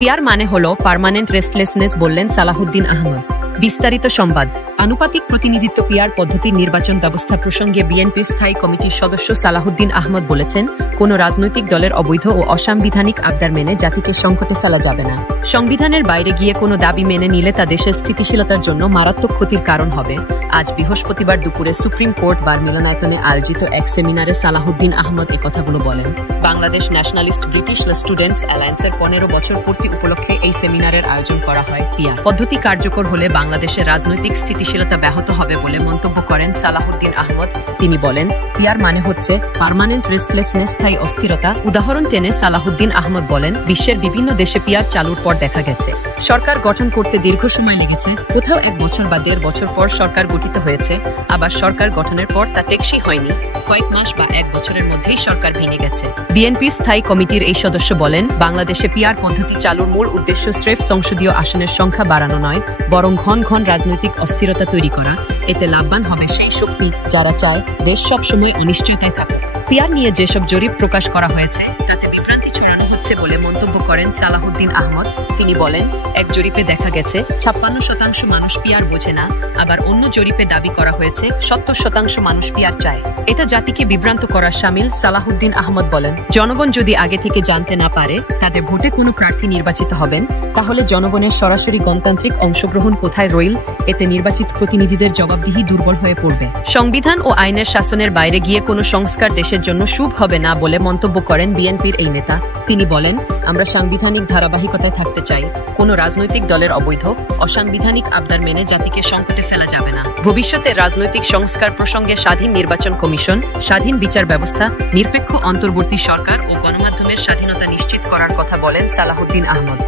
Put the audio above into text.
Peer মানে হলো permanent restlessness, বললেন সালাহুদ্দিন আহমদ। বিস্তারিত সংবাদ। আনুপাতিক প্রতিনিধিত্ব পিয়ার পদ্ধতির নির্বাচন ব্যবস্থা প্রসঙ্গে বিএনপির স্থায়ী কমিটির সদস্য সালাহুদ্দিন আহমদ বলেছেন, কোন রাজনৈতিক দলের অবৈধ ও অসাংবিধানিক আবদার মেনে জাতিকে সংকটে ফেলা যাবে না। সংবিধানের বাইরে গিয়ে কোনো দাবি মেনে নিলে তা দেশের স্থিতিশীলতার জন্য মারাত্মক ক্ষতির কারণ হবে। আজ বৃহস্পতিবার দুপুরে সুপ্রিম কোর্ট বার মিলনায়তনে আয়োজিত এক সেমিনারে সালাহুদ্দিন আহমদ এ কথাগুলো বলেন। বাংলাদেশ ন্যাশনালিস্ট ব্রিটিশ স্টুডেন্টস অ্যালায়েন্সের 15 বছর পূর্তি উপলক্ষে এই সেমিনারের আয়োজন করা হয়। পিয়ার পদ্ধতি কার্যকর হলে বাংলাদেশের রাজনৈতিক স্থিতিশীলতা ব্যাহত হবে বলে মন্তব্য করেন সালাহুদ্দিন আহমদ। তিনি বলেন, পিয়ার মানে হচ্ছে পার্মানেন্ট রেস্টলেসনেস, স্থায়ী অস্থিরতা। উদাহরণ টেনে সালাহুদ্দিন আহমদ বলেন, বিশ্বের বিভিন্ন দেশে পিয়ার চালুর পর দেখা গেছে সরকার গঠন করতে দীর্ঘ সময় লেগেছে, কোথাও 1 বছর বা 1.5 বছর পর সরকার গঠিত হয়েছে, আবার সরকার গঠনের পর তা টেকসই হয়নি, কয়েক মাস বা 1 বছরের মধ্যেই সরকার ভেঙে গেছে। বিএনপির স্থায়ী কমিটির এই সদস্য বলেন, বাংলাদেশে পিয়ার পদ্ধতি চালুর মূল উদ্দেশ্য স্রেফ সংসদীয় আসনের সংখ্যা বাড়ানো নয়, বরং ঘন ঘন রাজনৈতিক অস্থিরতা তৈরি করা। এতে লাভবান হবে সেই শক্তি যারা চায় দেশ সবসময় অনিশ্চয়তায় থাকুক। পিয়ার নিয়ে যেসব জরিপ প্রকাশ করা হয়েছে তাতে বিভ্রান্তি ছড়ানো হচ্ছে বলে মন্তব্য করেন সালাহুদ্দিন আহমদ। তিনি বলেন, এক জরিপে দেখা গেছে 56% মানুষ পিয়ার বোঝে না, আবার অন্য জরিপে দাবি করা হয়েছে 70% মানুষ পিয়ার চায়। এটা জাতিকে বিভ্রান্ত করার শামিল। সালাহুদ্দিন আহমদ বলেন, জনগণ যদি আগে থেকে জানতে না পারে তাদের ভোটে কোনো প্রার্থী নির্বাচিত হবেন, তাহলে জনগণের সরাসরি গণতান্ত্রিক অংশগ্রহণ কোথায় রইল? এতে নির্বাচিত প্রতিনিধিদের জবাবদিহি দুর্বল হয়ে পড়বে। সংবিধান ও আইনের শাসনের বাইরে গিয়ে কোনো সংস্কার দেশের জন্য শুভ হবে না বলে মন্তব্য করেন বিএনপির এই নেতা। তিনি বলেন, আমরা সাংবিধানিক ধারাবাহিকতায় থাকতে চাই, কোনো রাজনৈতিক দলের অবৈধ অসাংবিধানিক আবদার মেনে জাতিকে সংকটে ফেলা যাবে না। ভবিষ্যতে রাজনৈতিক সংস্কার প্রসঙ্গে স্বাধীন নির্বাচন কমিশন, স্বাধীন বিচার ব্যবস্থা, নিরপেক্ষ অন্তর্বর্তী সরকার ও গণমাধ্যমের স্বাধীনতা নিশ্চিত করার কথা বলেন সালাহুদ্দিন আহমদ।